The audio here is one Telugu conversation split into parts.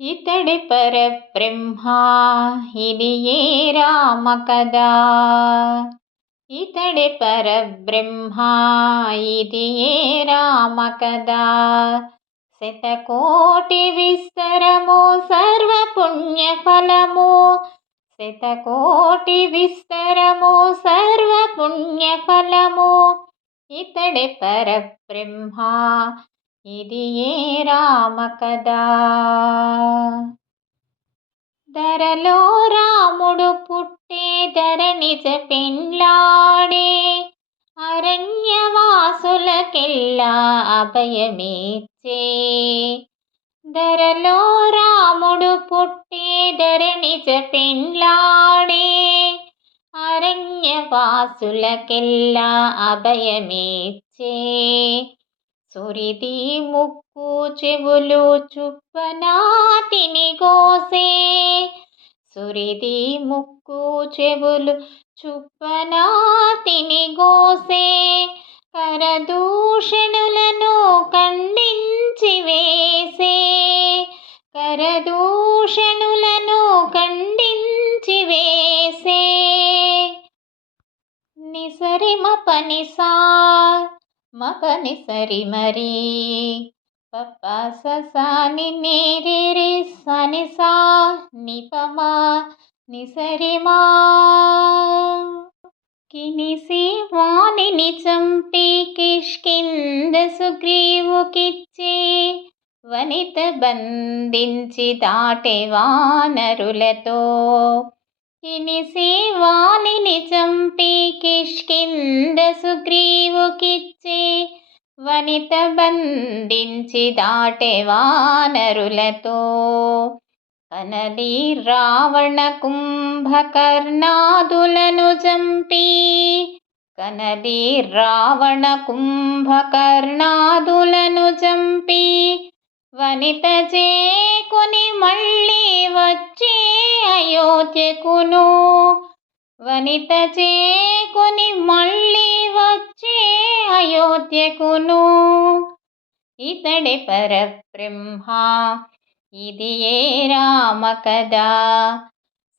ఇతడి పరబ్రహ్మ ఇది ఏ రామ కదా. ఇతడి పరబ్రహ్మ ఇది ఏ రామ కదా. శతకోటి విస్తరము సర్వపుణ్య ఫలము. శతకోటి విస్తరము సర్వపుణ్య ఫలము. ఇతడి పరబ్రహ్మ ఇది ఏ రామ కదా. ధరలో రాముడు పుట్టే ధరణిజ పెండ్లాడే. అరణ్యవాసులకెల్లా అభయమిచ్చే. ధరలో రాముడు పుట్టే ధరణిజ పెండ్లాడే. అరణ్యవాసులకెల్లా అభయమిచ్చే. సురిది ముక్కు చెవులు చుప్పనాతిని గోసే. సురిది ముక్కు చెవులు చుప్పనాతిని గోసే. కరదూషణులను ఖండించి వేసే. కరదూషణులను ఖండించి వేసే. నిసరి మపనిసా మపని సరి మరి పప్ప సని నీరి రి సని సా నిపమా నిసరిమా. కినిసి వాణిని చంపి కిష్కింద సుగ్రీవుకిచ్చి. వనిత బంధించి దాటె వానరులతో. కినిసి వాణిని చంపి కిష్కింద సుగ్రీవుకిచ్చి. వనిత బంధించి దాటె వానరులతో. కనలి రావణ కుంభకర్ణాదులను చంపి. కనలి రావణ కుంభకర్ణాదులను చంపి. వనిత చేకొని మళ్ళీ వచ్చే అయోధ్యకును. వనిత చేకొని మళ్ళీ వచ్చే అయోధ్యకును. ఇతడి పరబ్రహ్మ ఇది ఏ రామ కదా.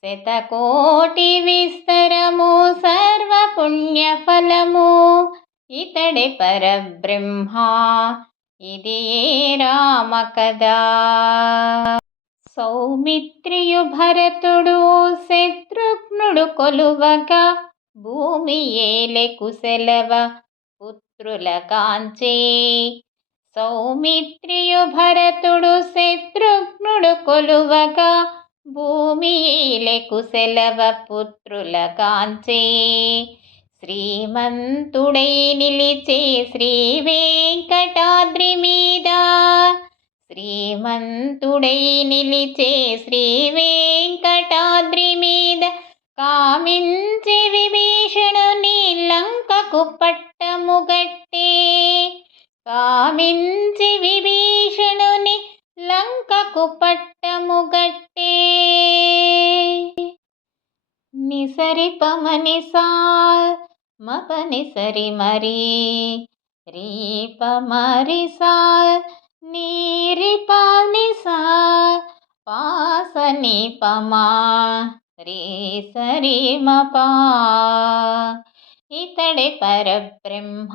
శతకోటి విస్తరము సర్వపుణ్య ఫలము. ఇతడి పరబ్రహ్మ ఇది ఏ రామ కదా. సౌమిత్రియు భరతుడు శత్రుఘ్నుడు కొలువగా. భూమి ఏలె కుశలవ పుత్రుల కాంచే. సౌమిత్రియు భరతుడు శత్రుఘ్నుడు కొలువగా. భూమి ఏలె కుశలవ పుత్రుల కాంచే. శ్రీమంతుడై నిలిచే శ్రీ వెంకటాద్రి మీద. శ్రీమంతుడై నిలిచే శ్రీ వెంకటాద్రి మీద. కామించి విభీషణుని లంకకు పట్టము గట్టే. కామించి విభీషణుని లంకకు పట్టము గట్టే. నిసరి పమని సా మపని సరి మరి రీప మరి సా నీరి పని సా పాసని పమా రీ సరి మపా. ఇతడి పరబ్రహ్మ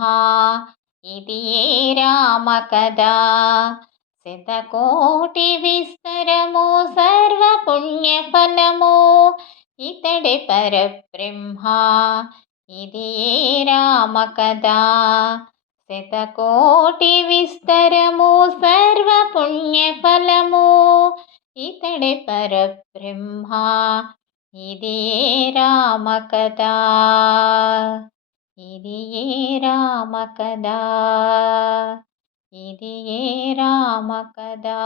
ఇది ఏ రామ కదా. శతకోటి విస్తరము సర్వపుణ్య ఫలము. ఇతడి పరబ్రహ్మ ఇది ఏ రామ కదా. శతకోటి విస్తరము సర్వపుణ్య ఫలము. ఇతడి పరబ్రహ్మ ఇది ఏ రామ కదా. ఇది ఏ రామ కదా. ఇది ఏ రామ కదా.